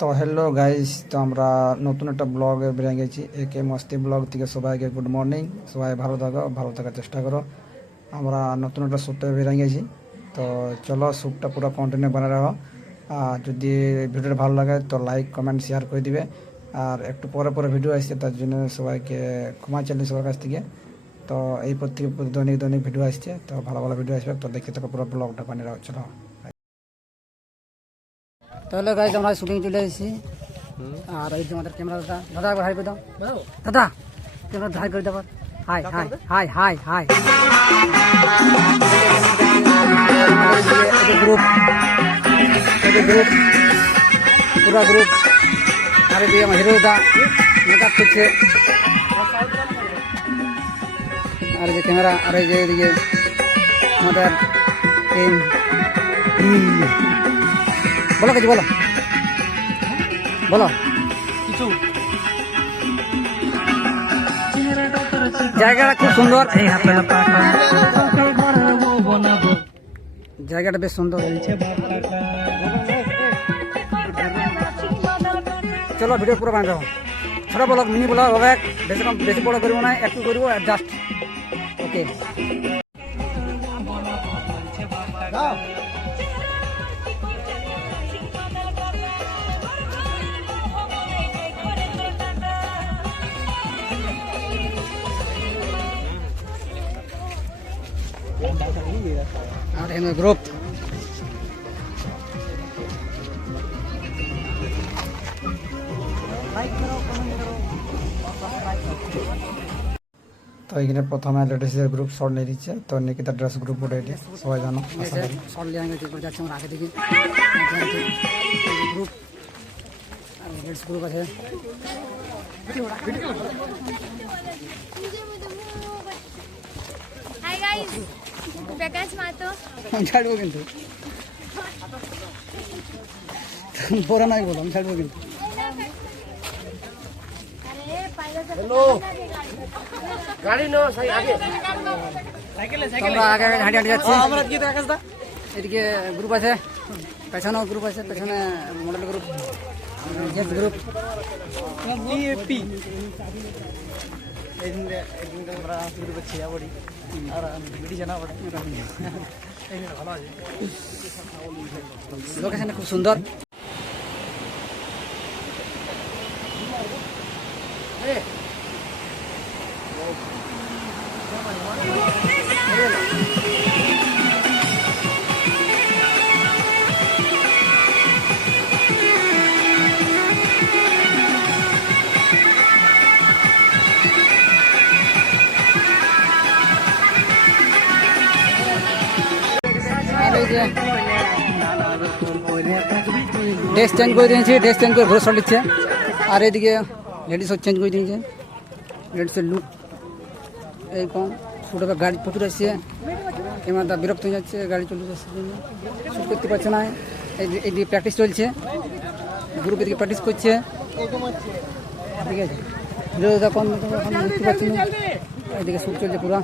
তো hello guys, তো আমরা নতুন একটা ব্লগে বেরিয়ে গেছি। একে মস্তি ব্লগ থেকে সবাইকে গুড মর্নিং। সবাই ভালো থাকো, ভালো থাকার চেষ্টা করো। আমরা নতুন একটা শ্যুটে বেরিয়ে গেছি। তো চলো শ্যুটটা পুরো কন্টিনিউ বানিয়ে রাখো। আর যদি ভিডিওটা ভালো লাগে তো লাইক কমেন্ট শেয়ার করে দিবে। আর একটু পরে পরে ভিডিও আসছে, তার জন্য সবাইকে ক্ষমা চাইছি সবার কাছ থেকে। তো এই প্রত্যেক দৈনিক দৈনিক ভিডিও আসছে, তো ভালো ভালো ভিডিও আসবে। তো দেখতে থাকো পুরো ব্লগটা বানিয়ে রাখো। চলো তাহলে গাইজ আমরা শুটিং চলে এসেছি। আর এই যে আমাদের ক্যামেরা দাদা, দাদা একবার হাই করে দাও। দাদা ক্যামেরা হাই করে দাও। High high high high high. Group group পুরা গ্রুপ। আর এদিকে আমার হিরো দা মেকআপ করছে। আর এই যে ক্যামেরা, আর এই যে এদিকে আমাদের টিম। বলো কিছু, বলো বলো কিছু। জায়গাটা খুব সুন্দর, জায়গাটা বেশ সুন্দর। চলো ভিডিও পুরো বানাবো। ছোট ব্লগ, মিনি ব্লগ হবে, বেশি বড় করবো না, একটু করবো জাস্ট। ওকে আর এখানে গ্রুপ। তো এখানে প্রথমে লেডিসের গ্রুপ শর্ট নিয়ে দিচ্ছে। তো নিকিতা ড্রেস গ্রুপ ওটা এটি সবাই জানো। শর্ট লিয়ে যাচ্ছে আমার আগে থেকে গ্রুপ। আর লেডিস গ্রুপ আছে। হাই গাইস, প্রকাশ মাতো আমি ছাড়বো কিন্তু, পরে নাই বলো, আমি ছাড়বো কিন্তু। হ্যালো গাড়ি নো সাই আগে, আমরা আগে আগে হাঁটি হাঁটি যাচ্ছি। আমরা কি আকাশ দা এদিকে গ্রুপ আছে, পেছনেও গ্রুপ আছে, পেছনে model group, gents group, BAP. এই দিন আমরা শুরু করছি আবারই। আর ভিডিও জানা পড়ে এই ভালো আছে। লোকেশন খুব সুন্দর। ড্রেস চেঞ্জ করে দিয়েছি, ড্রেস চেঞ্জ করে ঘুরে শট দিচ্ছে। আর এদিকে লেডিসও চেঞ্জ করে দিয়েছে, লেডিসের লুক এই কম। ছোটো গাড়ি প্রচুর আসছে, ক্যামেরাটা বিরক্ত হয়ে যাচ্ছে, গাড়ি চলে যাচ্ছে, শ্যুট করতে পারছে না। এইদিকে প্র্যাকটিস চলছে, গ্রুপ এদিকে প্র্যাকটিস করছে, ঠিক আছে। ভিডিওটা কম এখন বুঝতে পারছি না, এদিকে শ্যুট চলছে পুরো।